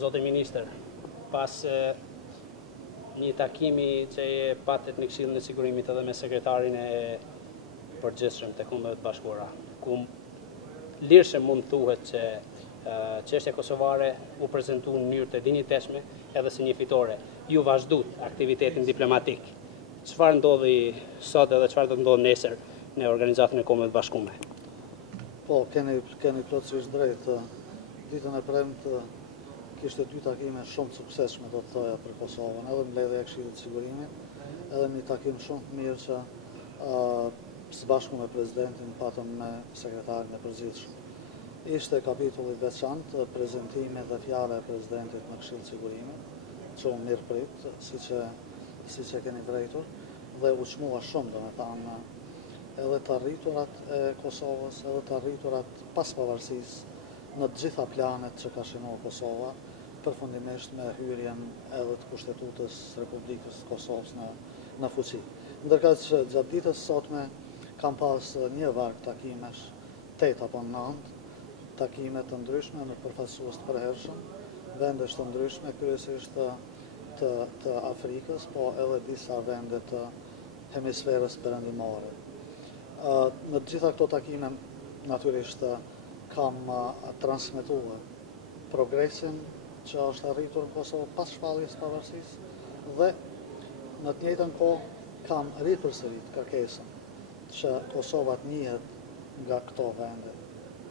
Zotë Minister, pas një takimi që e patet në Këshillin e Sigurimit edhe me sekretarin e përgjithshëm të Kombeve të Bashkuara, ku lirshëm mund thuhet që çështja kosovare u prezantu në mënyrë të dinjiteshme edhe si një fitore. Ju vazhdut aktivitetin diplomatik. Çfarë ndodhi sot edhe çfarë do të ndodhë nesër në Organizatën e Kombeve të Bashkuara? Po, keni plotësisht drejt. Ditën e premte kishte dy takime shumë të suksesshme, do të thoja, për Kosovën, edhe mbledhja e Këshillit të Sigurimit, edhe një takim shumë të mirë që së bashku me presidentin patëm me sekretarin e përgjithshëm. Ishte kapitulli veçantë, prezantimi dhe fjala e presidentit në Këshill të Sigurimit, që unë mirë prit, siç e keni vërejtur, dhe u çmua shumë, domethënë, edhe të arriturat e Kosovës, edhe të arriturat pas pavarësisë në të gjitha planet që ka shënuar Kosova, përfundimisht me hyrjen edhe të Kushtetutës Republikës Kosovës në fuqi. Ndërkaq që gjatë ditës sotme kam pas një varg takimesh, 8 apo 9, takime të ndryshme në përfaqësues të përhershëm, vendesh të ndryshme, kryesisht të Afrikës, po edhe disa vende të hemisferës perëndimore. Në të gjitha këto takime, natyrisht, kam transmetuar progresin që është arritur në Kosovë pas shpalljes së pavarësisë dhe në të njëjtën kohë kam ripërsërit kërkesën që Kosova të njihet nga këto vende,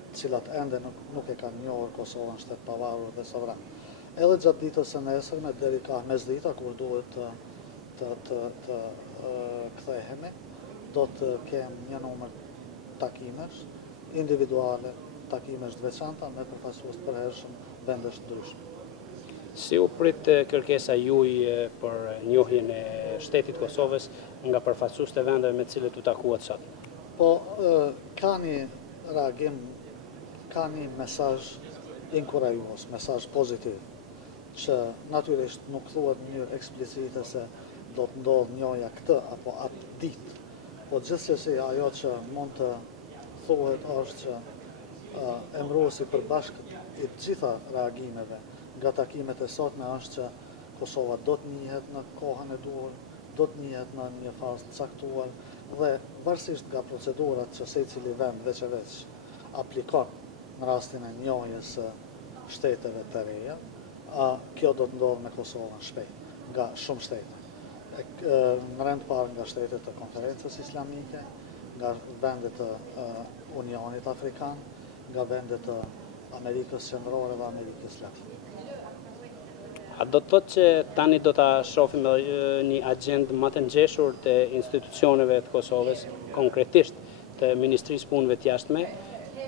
të cilat ende nuk e kanë njohur Kosovën shtet pavarur dhe sovran. Edhe gjatë ditës së nesërme deri ka mesdita kur duhet të kthehemi, do të kem një numër takimesh individuale, takimesh të veçanta me përfaqësues të përhershëm vendesh të ndryshme. Si u prit kërkesa juaj për njohjen e shtetit Kosovës nga përfaqësues të vendeve me të cilët u takuat sot? Po, ka një reagim, ka një mesazh inkurajues, mesazh pozitiv, që natyrisht nuk thuhet në mënyrë eksplicite se do të ndodhë njohja këtë apo atë ditë, po gjithsesi ajo që mund të thuhet është që emëruesi përbashkët i të gjitha reagimeve nga takimet e sotme është që Kosova do të njihet në kohën e duhur, do të njihet në një fazë të caktuar dhe varësisht nga procedurat që secili vend veç e veç aplikon në rastin e njohjes së shteteve të reja, kjo do të ndodhë me Kosovën shpejt, nga shumë shtete. Në rend parë nga shtetet të Konferencës Islamike, nga vendet të Unionit Afrikan, nga vendet të Amerikës Qendrore dhe Amerikës Latine. A do të thotë që tani do ta shohim një agjendë më të ngjeshur të institucioneve të Kosovës, konkretisht të Ministrisë të Punëve të Jashtme,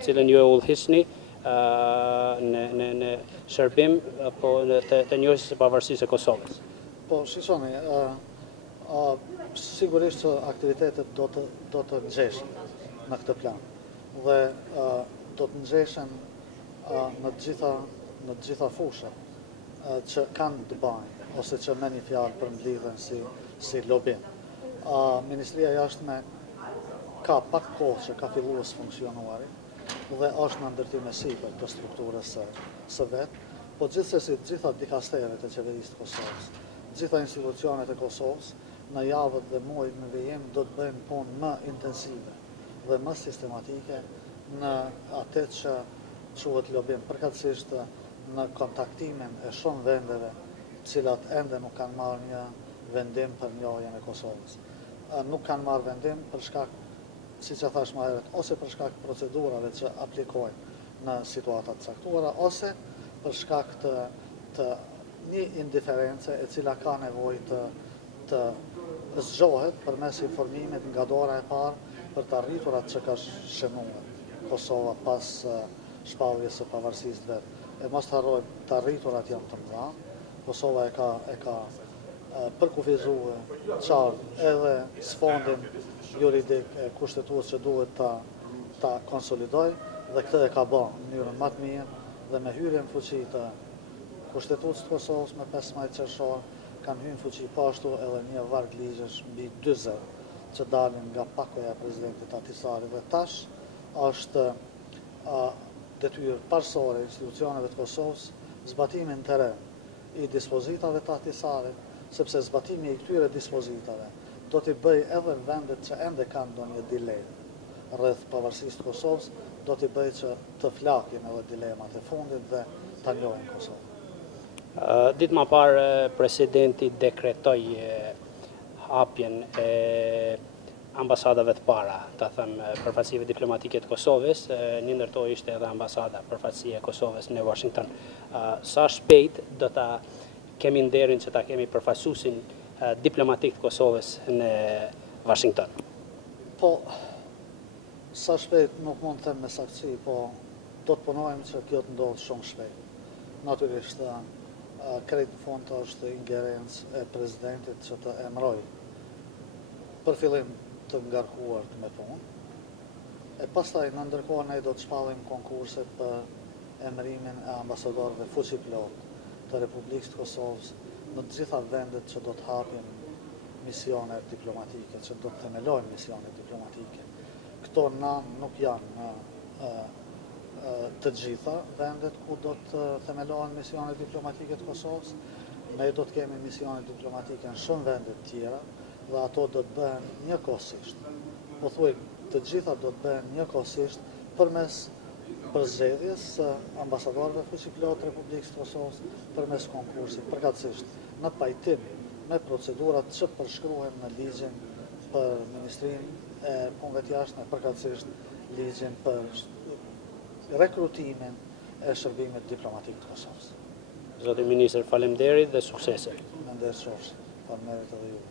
cilën ju e udhëhiqni në shërbim apo të njohjes së pavarësisë së Kosovës? Po, shikoni, sigurisht që aktivitetet do të nxeshen në këtë plan dhe do të nxeshen në të gjitha fushat që kanë të bajnë ose që me një fjalë përmbledhen si lobim. Ministria e Jashtme ka pak kohë që ka filluar së funksionuari dhe është në ndërtim e sipër të strukturës së vet, po gjithsesi të gjitha dikasteret e qeverisë të Kosovës, të gjitha institucionet e Kosovës në javët dhe muajt në vijim do të bëjnë punë më intensive dhe më sistematike në atë që quhet lobim, përkatësisht në kontaktimin e shumë vendeve cilat ende nuk kanë marrë një vendim për njohjen e Kosovës. Nuk kanë marrë vendim për shkak, siç e thash më herët, ose për shkak të procedurave që aplikojnë në situata të caktuara, ose për shkak të një indiferencë e cila ka nevojë të zgjohet përmes informimit nga dora e parë për të arriturat që ka shënuar Kosova pas shpalljes së pavarësisë vet. E mos të harrojmë, të arriturat janë të mëdha. Kosova e ka përkufizuar qartë edhe sfondin juridik e kushtetues që duhet ta konsolidoj dhe këtë e ka bërë në mënyrën më të mirë dhe me hyrjen në fuqi të Kushtetutës të Kosovës me 15 qershor kanë hyrë në fuqi po ashtu edhe një varg ligjesh mbi 40 që dalin nga pakoja e presidentit Ahtisari dhe tash është detyrë parësore e institucioneve të Kosovës zbatimin të re i dispozitave të ahtisarit, sepse zbatimi i këtyre dispozitave do t'i bëj edhe vendet që ende kanë ndonjë dilema rreth pavarësisë të Kosovës, do t'i bëj që të flakin edhe dilemat e fundit dhe ta njohin Kosovën. Ditë më parë, presidenti dekretoi hapjen e ambasadave të para, të thëmë përfaqësive diplomatike të Kosovës, një ndër to ishte edhe ambasada përfaqësia e Kosovës në Washington. Sa shpejt do ta kemi nderin që ta kemi përfaqësuesin diplomatik të Kosovës në Washington? Po, sa shpejt nuk mund të them me saktësi, po do të punojmë që kjo të ndodhë shumë shpejt. Natyrisht, krejt në fund është ingerencë e presidentit që të emroj për fillim të ngarkuar me punë. E pastaj në ndërkohë ne do të shpallim konkurset për emërimin e ambasadorëve fuqiplot të Republikës të Kosovës në të gjitha vendet që do të hapin misione diplomatike, që do të themelojnë misione diplomatike. Këto nuk janë të gjitha vendet ku do të themelohen misione diplomatike të Kosovës. Ne do të kemi misione diplomatike në shumë vendet tjera dhe ato do të bëhen njëkohësisht. Po thuaj, të gjitha do të bëhen njëkohësisht përmes përzgjedhjes së ambasadorëve fuqiplot të Republikës të Kosovës përmes konkursit, përkatësisht në pajtim me procedurat që përshkruhen në ligjin për Ministrinë e Punëve të Jashtme, përkatësisht ligjin për rekrutimin e shërbimit diplomatik të Kosovës. Zoti Ministër, faleminderit dhe suksese. Në nderë qofshi, faleminderit edhe ju.